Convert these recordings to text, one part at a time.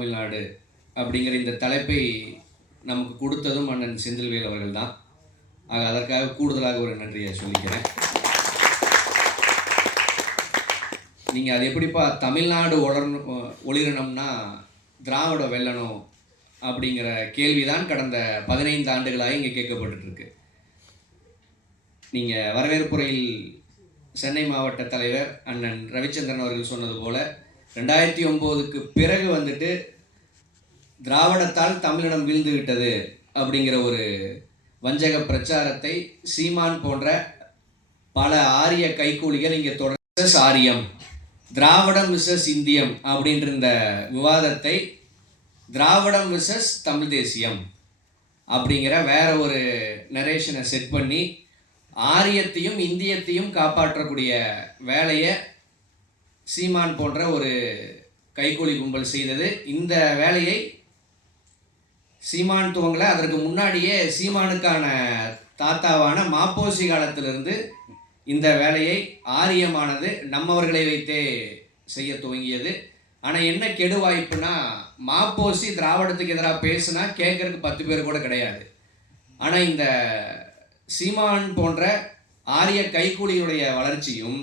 தமிழ்நாடு அப்படிங்கிற இந்த தலைப்பை நமக்கு கொடுத்ததும் அண்ணன் செந்தில்வேல் அவர்கள் தான் ஆக அதற்காக கூடுதலாக ஒரு நன்றியை சொல்லிக்கிறேன். நீங்கள் அது எப்படிப்பா தமிழ்நாடு ஒளரணும் ஒளிரணும்னா திராவிட வெல்லணும் அப்படிங்கிற கேள்விதான் கடந்த பதினைந்து ஆண்டுகளாக இங்கே கேட்கப்பட்டுருக்கு நீங்கள் வரவேற்புறையில் சென்னை மாவட்ட தலைவர் அண்ணன் ரவிச்சந்திரன் அவர்கள் சொன்னது போல் ரெண்டாயிரத்தி ஒம்போதுக்கு பிறகு வந்துட்டு திராவிடத்தால் தமிழிடம் வீழ்ந்து விட்டது அப்படிங்கிற ஒரு வஞ்சக பிரச்சாரத்தை சீமான் போன்ற பல ஆரிய கைக்கூலிகள் இங்கே தொடர் ஆரியம் திராவிடம் விசஸ் இந்தியம் அப்படின்ற இந்த விவாதத்தை திராவிடம் விசஸ் தமிழ் தேசியம் அப்படிங்கிற வேற ஒரு நரேஷனை செட் பண்ணி ஆரியத்தையும் இந்தியத்தையும் காப்பாற்றக்கூடிய வேலையை சீமான் போன்ற ஒரு கைக்கூலி கும்பல் செய்தது. இந்த வேலையை சீமான் துவங்கல. அதற்கு முன்னாடியே சீமானுக்கான தாத்தாவான மாப்போசி காலத்திலிருந்து இந்த வேலையை ஆரியமானது நம்மவர்களை வைத்தே செய்ய துவங்கியது. ஆனால் என்ன கெடு வாய்ப்புனா மாப்போசி திராவிடத்துக்கு எதிராக பேசுனா கேட்கறதுக்கு பத்து பேர் கூட கிடையாது. ஆனால் இந்த சீமான் போன்ற ஆரிய கைக்கூலியுடைய வளர்ச்சியும்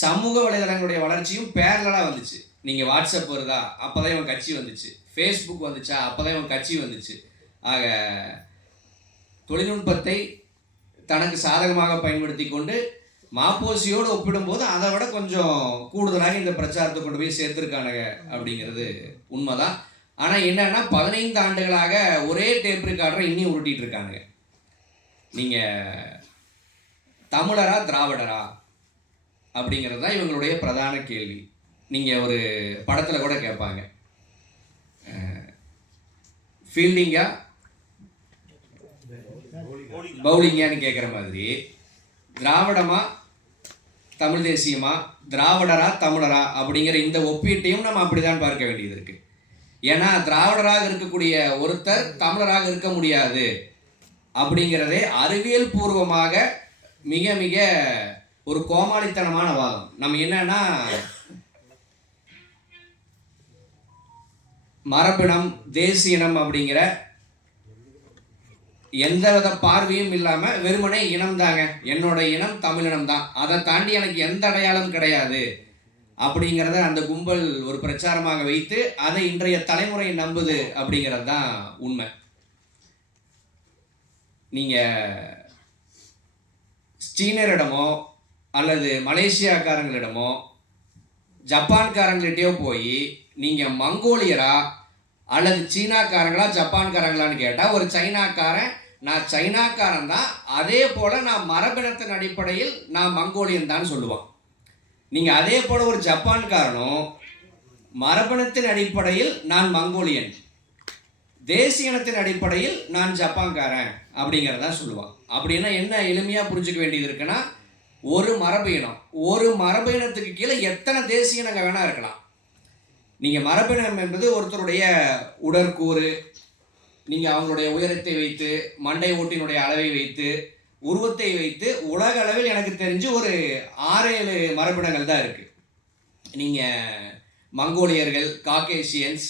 சமூக வலைதளங்களுடைய வளர்ச்சியும் பேரலாக வந்துச்சு. நீங்கள் வாட்ஸ்அப் வருதா? அப்போ தான் இவன் கட்சி வந்துச்சு. ஃபேஸ்புக் வந்துச்சா? அப்போ தான் இவன் கட்சி வந்துச்சு. ஆக தொழில்நுட்பத்தை தனக்கு சாதகமாக பயன்படுத்தி கொண்டு மாப்போசியோடு ஒப்பிடும்போது அதை விட கொஞ்சம் கூடுதலாக இந்த பிரச்சாரத்தை கொண்டு போய் சேர்த்துருக்கானுங்க அப்படிங்கிறது உண்மைதான். ஆனால் என்னன்னா பதினைந்து ஆண்டுகளாக ஒரே டேப் ரெக்கார்டரை இன்னும் உருட்டிகிட்டு இருக்கானுங்க. நீங்கள் தமிழரா திராவிடரா அப்படிங்கிறது தான் இவங்களுடைய பிரதான கேள்வி. நீங்கள் ஒரு படத்தில் கூட கேட்பாங்க. ஃபீல்டிங்கா பவுலிங்கான்னு கேட்குற மாதிரி. திராவிடமா? தமிழ் தேசியமா? திராவிடரா? தமிழரா? அப்படிங்கிற இந்த ஒப்பீட்டையும் நம்ம அப்படிதான் பார்க்க வேண்டியது இருக்கு. ஏன்னா திராவிடராக இருக்கக்கூடிய ஒருத்தர் தமிழராக இருக்க முடியாது. அப்படிங்கிறதே அறிவியல் பூர்வமாக மிக மிக ஒரு கோமாளித்தனமான வாதம். நம்ம என்னன்னா மரபினம் தேசியனம் அப்படிங்கிற எந்த வித பார்வையும் இல்லாமல் வெறுமனே இனம் தாங்க. என்னோட இனம் தமிழினம் தான். அதை தாண்டி எனக்கு எந்த அடையாளம் கிடையாது அப்படிங்கிறத அந்த கும்பல் ஒரு பிரச்சாரமாக வைத்து அதை இன்றைய தலைமுறை நம்புது அப்படிங்கிறது தான் உண்மை. நீங்கள் சீனரிடமோ அல்லது மலேசியாக்காரங்களிடமோ ஜப்பான்காரங்கள்கிட்டயோ போய் நீங்கள் மங்கோலியரா அல்லது சீனாக்காரங்களா ஜப்பான்காரங்களான்னு கேட்டால் ஒரு சைனாக்காரன் நான் சைனாக்காரன் தான் அதே போல் நான் மரபினத்தின் அடிப்படையில் நான் மங்கோலியன் தான் சொல்லுவான். நீங்கள் அதே போல் ஒரு ஜப்பான்காரனும் மரபணத்தின் அடிப்படையில் நான் மங்கோலியன் தேசிய இனத்தின் அடிப்படையில் நான் ஜப்பான்காரன் அப்படிங்கிறதான் சொல்லுவான். அப்படின்னா என்ன எளிமையாக புரிஞ்சுக்க வேண்டியது இருக்குன்னா ஒரு மரபு இனம் ஒரு மரபு இனத்துக்கு கீழே எத்தனை தேசிய இனங்கள் வேணால் இருக்கலாம். நீங்கள் மரபினம் என்பது ஒருத்தருடைய உடற்கூறு நீங்கள் அவங்களுடைய உயரத்தை வைத்து மண்டை ஓட்டினுடைய அளவை வைத்து உருவத்தை வைத்து உலக அளவில் எனக்கு தெரிஞ்சு ஒரு ஆறு ஏழு மரபினங்கள் தான் இருக்குது நீங்கள் மங்கோலியர்கள் காக்கேசியன்ஸ்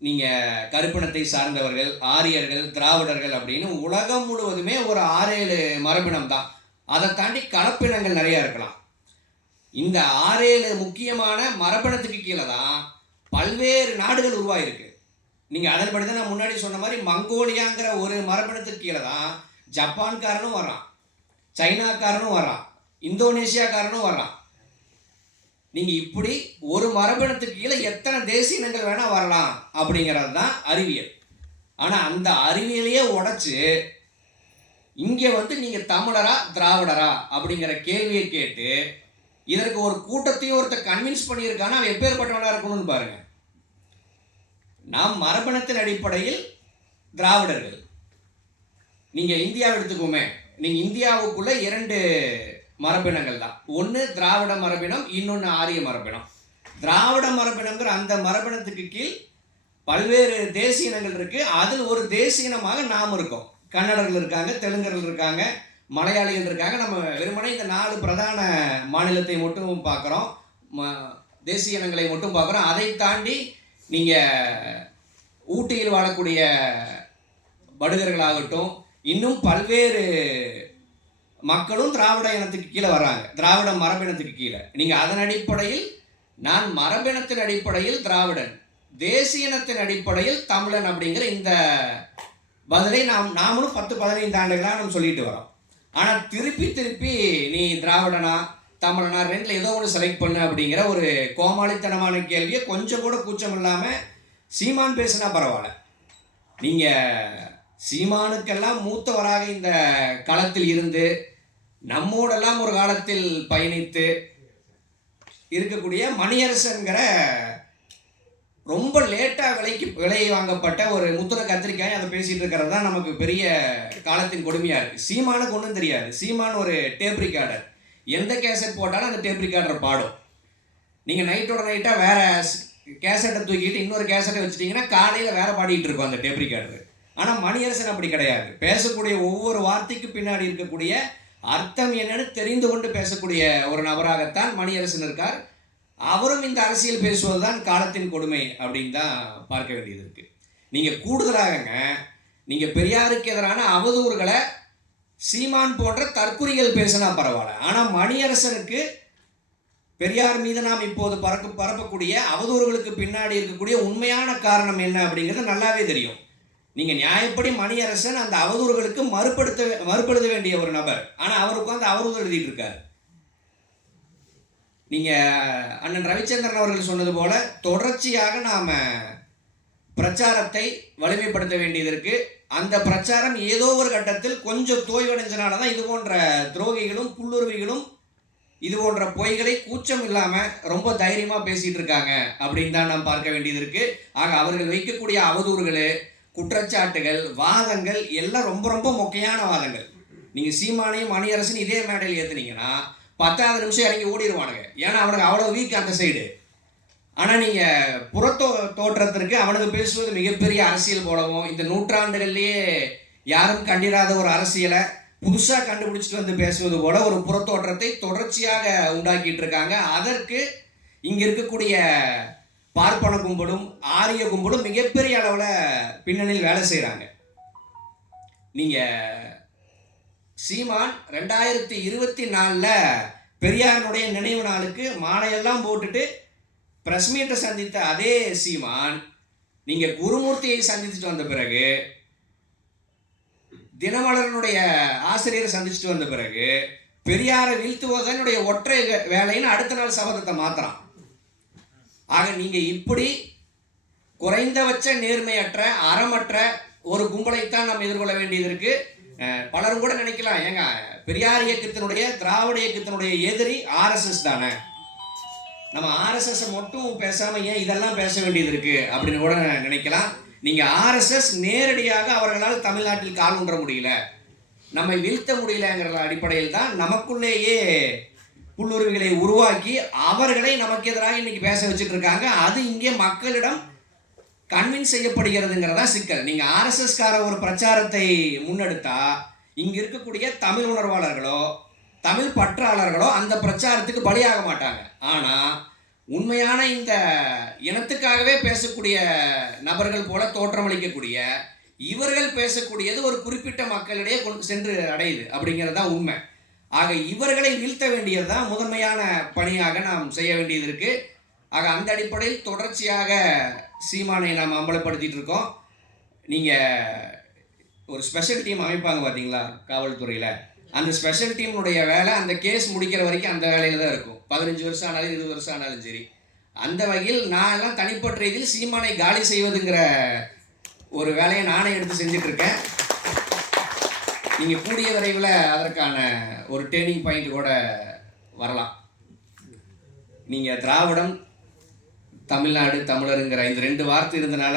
நீங்கள் கருப்பினத்தை சார்ந்தவர்கள் ஆரியர்கள் திராவிடர்கள் அப்படின்னு உலகம் முழுவதுமே ஒரு ஆறேழு மரபினம் தான். அதை தாண்டி கலப்பினங்கள் நிறையா இருக்கலாம். இந்த ஆறேழு முக்கியமான மரபணத்துக்கு கீழே தான் பல்வேறு நாடுகள் உருவாயிருக்கு. நீங்கள் அதன்படி தான் நான் முன்னாடி சொன்ன மாதிரி மங்கோலியாங்கிற ஒரு மரபணத்துக்கு கீழே தான் ஜப்பான்காரனும் வரான் சைனாக்காரனும் வரான் இந்தோனேஷியாக்காரனும் வரான் நீங்கள் இப்படி ஒரு மரபணத்துக்கு கீழே எத்தனை தேசிய இனங்கள் வேணால் வரலாம் அப்படிங்கிறது தான் அறிவியல். ஆனால் அந்த அறிவியலையே உடச்சி இங்கே வந்து நீங்கள் தமிழரா திராவிடரா அப்படிங்கிற கேள்வியை கேட்டு இதற்கு ஒரு கூட்டத்தையும் ஒருத்தர் கன்வின்ஸ் பண்ணியிருக்கானா அவன் எப்பேற்பட்டவனாக இருக்கணும்னு பாருங்க. நாம் மரபணத்தின் அடிப்படையில் திராவிடர்கள். நீங்கள் இந்தியாவை எடுத்துக்கோமே. நீங்கள் இந்தியாவுக்குள்ள இரண்டு மரபினங்கள் தான். ஒன்று திராவிட மரபினம் இன்னொன்று ஆரிய மரபினம். திராவிட மரபினங்கிற அந்த மரபினத்துக்கு கீழ் பல்வேறு தேசிய இனங்கள் இருக்குது அதில் ஒரு தேசிய இனமாக நாம் இருக்கோம். கன்னடர்கள் இருக்காங்க தெலுங்கர்கள் இருக்காங்க மலையாளிகள் இருக்காங்க. நம்ம வெறுமனே இந்த நாலு பிரதான மாநிலத்தை மட்டும் பார்க்குறோம். ம தேசிய இனங்களை மட்டும் பார்க்குறோம். அதை தாண்டி நீங்கள் ஊட்டியில் வாழக்கூடிய படுகர்களாகட்டும் இன்னும் பல்வேறு மக்களும் திராவிட இனத்துக்கு கீழே வர்றாங்க. திராவிட மரபினத்துக்கு கீழே. நீங்கள் அதன் அடிப்படையில் நான் மரபினத்தின் அடிப்படையில் திராவிடன் தேசிய இனத்தின் அடிப்படையில் தமிழன் அப்படிங்கிற இந்த பதிலை நாம் நாமளும் பத்து பதினைந்து ஆண்டுகளாக நம்ம சொல்லிட்டு வரோம். ஆனால் திருப்பி திருப்பி நீ திராவிடனா தமிழனா ரெண்டில் ஏதோ ஒன்று செலக்ட் பண்ணு அப்படிங்கிற ஒரு கோமாளித்தனமான கேள்வியை கொஞ்சம் கூட கூச்சம் இல்லாமல் சீமான் பேசுனா பரவாயில்ல. நீங்கள் சீமானுக்கெல்லாம் மூத்தவராக இந்த களத்தில் இருந்து நம்மோடெல்லாம் ஒரு காலத்தில் பயணித்து இருக்கக்கூடிய மணியரசன்கிற ரொம்ப லேட்டாக விலைக்கு விலை வாங்கப்பட்ட ஒரு முத்துர கத்திரிக்காய் அதை பேசிகிட்டு இருக்கிறது தான் நமக்கு பெரிய காலத்தின் கொடுமையாக இருக்குது சீமானுக்கு ஒன்றும் தெரியாது. சீமான் ஒரு டேப் ரிகார்டர் எந்த கேசட் போட்டாலும் அந்த டேப் ரிகார்டர் பாடும். நீங்கள் நைட்டோட நைட்டாக வேற கேசட்டை தூக்கிட்டு இன்னொரு கேசட்டை வச்சுட்டிங்கன்னா காலையில் வேற பாடிட்டு இருக்கும் அந்த டேப் ரிகார்டர் ஆனால் மணியரசன் அப்படி கிடையாது. பேசக்கூடிய ஒவ்வொரு வார்த்தைக்கு பின்னாடி இருக்கக்கூடிய அர்த்தம் என்னன்னு தெரிந்து கொண்டு பேசக்கூடிய ஒரு நபராகத்தான் மணியரசன் இருக்கார். அவரும் இந்த அரசியல் பேசுவது தான் காலத்தின் கொடுமை அப்படின்னு தான் பார்க்க வேண்டியது இருக்கு. நீங்கள் கூடுதலாகங்க நீங்கள் பெரியாருக்கு எதிரான அவதூறுகளை சீமான் போன்ற தற்குறிகள் பேசினா பரவாயில்ல. ஆனால் மணியரசனுக்கு பெரியார் மீது நாம் இப்போது பறக்க பரப்பக்கூடிய அவதூறுகளுக்கு பின்னாடி இருக்கக்கூடிய உண்மையான காரணம் என்ன அப்படிங்கிறது நல்லாவே தெரியும். நீங்கள் நியாயப்படி மணியரசன் அந்த அவதூறுகளுக்கு மறுப்படுத்த மறுபடுத்த வேண்டிய ஒரு நபர். ஆனால் அவருக்கு வந்து அவதூறு எழுதிட்டு இருக்காரு. நீங்கள் அண்ணன் ரவிச்சந்திரன் அவர்கள் சொன்னது போல தொடர்ச்சியாக நாம் பிரச்சாரத்தை வலிமைப்படுத்த வேண்டியது இருக்குது அந்த பிரச்சாரம் ஏதோ ஒரு கட்டத்தில் கொஞ்சம் தோய்வடைஞ்சனால தான் இது போன்ற துரோகிகளும் புல்லுருவிகளும் இது போன்ற பொய்களை கூச்சம் இல்லாமல் ரொம்ப தைரியமாக பேசிகிட்டு இருக்காங்க அப்படின்னு தான் நாம் பார்க்க வேண்டியது இருக்குது ஆக அவர்கள் வைக்கக்கூடிய அவதூறுகள் குற்றச்சாட்டுகள் வாதங்கள் எல்லாம் ரொம்ப ரொம்ப முக்கியமான வாதங்கள். நீங்கள் சீமானையும் மணியரசன் இதே மேடையில் ஏற்றுனீங்கன்னா பத்தாவது நிமிஷம் இறங்கி ஓடிடுவானுங்க ஏன்னா அவனுக்கு அவ்வளோ வீக் அந்த சைடு ஆனால் நீங்கள் புறத்தோ தோற்றத்திற்கு அவனுக்கு பேசுவது மிகப்பெரிய அரசியல் போலவும் இந்த நூற்றாண்டுகள்லேயே யாரும் கண்டிராத ஒரு அரசியலை புதுசாக கண்டுபிடிச்சிட்டு வந்து பேசுவது போல ஒரு புறத்தோற்றத்தை தொடர்ச்சியாக உண்டாக்கிட்டு இருக்காங்க அதற்கு இங்கே இருக்கக்கூடிய பார்ப்பன கும்பலும் ஆரிய கும்பலும் மிகப்பெரிய அளவில் பின்னணியில் வேலை செய்கிறாங்க நீங்கள் சீமான் ரெண்டாயிரத்தி இருபத்தி நாலில் பெரியாருடைய நினைவு நாளுக்கு மாலையெல்லாம் போட்டுட்டு பிரஸ் மீட்டை சந்தித்த அதே சீமான் நீங்கள் குருமூர்த்தியை சந்திச்சுட்டு வந்த பிறகு தினமலரனுடைய ஆசிரியரை சந்திச்சுட்டு வந்த பிறகு பெரியாரை வீழ்த்துவதனுடைய ஒற்றை வேலைன்னு அடுத்த நாள் சபதத்தை மாத்துறான். ஆக நீங்கள் இப்படி குறைந்தபட்ச நேர்மையற்ற அறமற்ற ஒரு கும்பலைத்தான் நாம் எதிர்கொள்ள வேண்டியது இருக்குது பலரும் கூட நினைக்கலாம். ஏங்க பெரியார் இயக்கத்தினுடைய திராவிட இயக்கத்தினுடைய எதிரி ஆர்எஸ்எஸ் தானே? நம்ம ஆர்எஸ்எஸ் மட்டும் பேசாம ஏன் இதெல்லாம் பேச வேண்டியது இருக்கு அப்படின்னு கூட நினைக்கலாம். நீங்க ஆர்எஸ்எஸ் நேரடியாக அவர்களால் தமிழ்நாட்டில் கால் ஊன்ற முடியல. நம்மை வீழ்த்த முடியலங்கிற அடிப்படையில் தான் நமக்குள்ளேயே புல்லுருவிகளை உருவாக்கி அவர்களை நமக்கு எதிராக இன்னைக்கு பேச வச்சுட்டு இருக்காங்க. அது இங்கே மக்களிடம் கன்வின்ஸ் செய்யப்படுகிறதுங்கிறதா சிக்கல். நீங்கள் ஆர்எஸ்எஸ்கார ஒரு பிரச்சாரத்தை முன்னெடுத்தா இங்கே இருக்கக்கூடிய தமிழ் உணர்வாளர்களோ தமிழ் பற்றாளர்களோ அந்த பிரச்சாரத்துக்கு பலியாக மாட்டாங்க. ஆனால் உண்மையான இந்த இனத்துக்காகவே பேசக்கூடிய நபர்கள் போல தோற்றமளிக்கக்கூடிய இவர்கள் பேசக்கூடியது ஒரு குறிப்பிட்ட மக்களிடையே கொண்டு சென்று அடையுது அப்படிங்கிறது தான் உண்மை. ஆக இவர்களை வீழ்த்த வேண்டியது தான் முதன்மையான பணியாக நாம் செய்ய வேண்டியது இருக்குது ஆக அந்த அடிப்படையில் தொடர்ச்சியாக சீமானை நாம் அம்பலப்படுத்திட்டு இருக்கோம். நீங்கள் ஒரு ஸ்பெஷல் டீம் அமைப்பாங்க பார்த்தீங்களா காவல்துறையில்? அந்த ஸ்பெஷல் டீமுடைய வேலை அந்த கேஸ் முடிக்கிற வரைக்கும் அந்த வேலையில் தான் இருக்கும். பதினஞ்சு வருஷம் ஆனாலும் இருபது வருஷம் ஆனாலும் சரி. அந்த வகையில் நான் எல்லாம் தனிப்பட்ட ரீதியில் சீமானை காலி செய்வதுங்கிற ஒரு வேலையை நானே எடுத்து செஞ்சிட்ருக்கேன் நீங்கள் கூடிய விரைவில் அதற்கான ஒரு டேர்னிங் பாயிண்ட் கூட வரலாம். நீங்கள் திராவிடம் தமிழ்நாடு தமிழருங்கிற இந்த ரெண்டு வார்த்தை இருந்தனால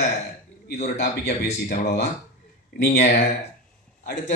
இது ஒரு டாப்பிக்காக பேசிட்டேன். அவ்வளோதான் நீங்கள் அடுத்த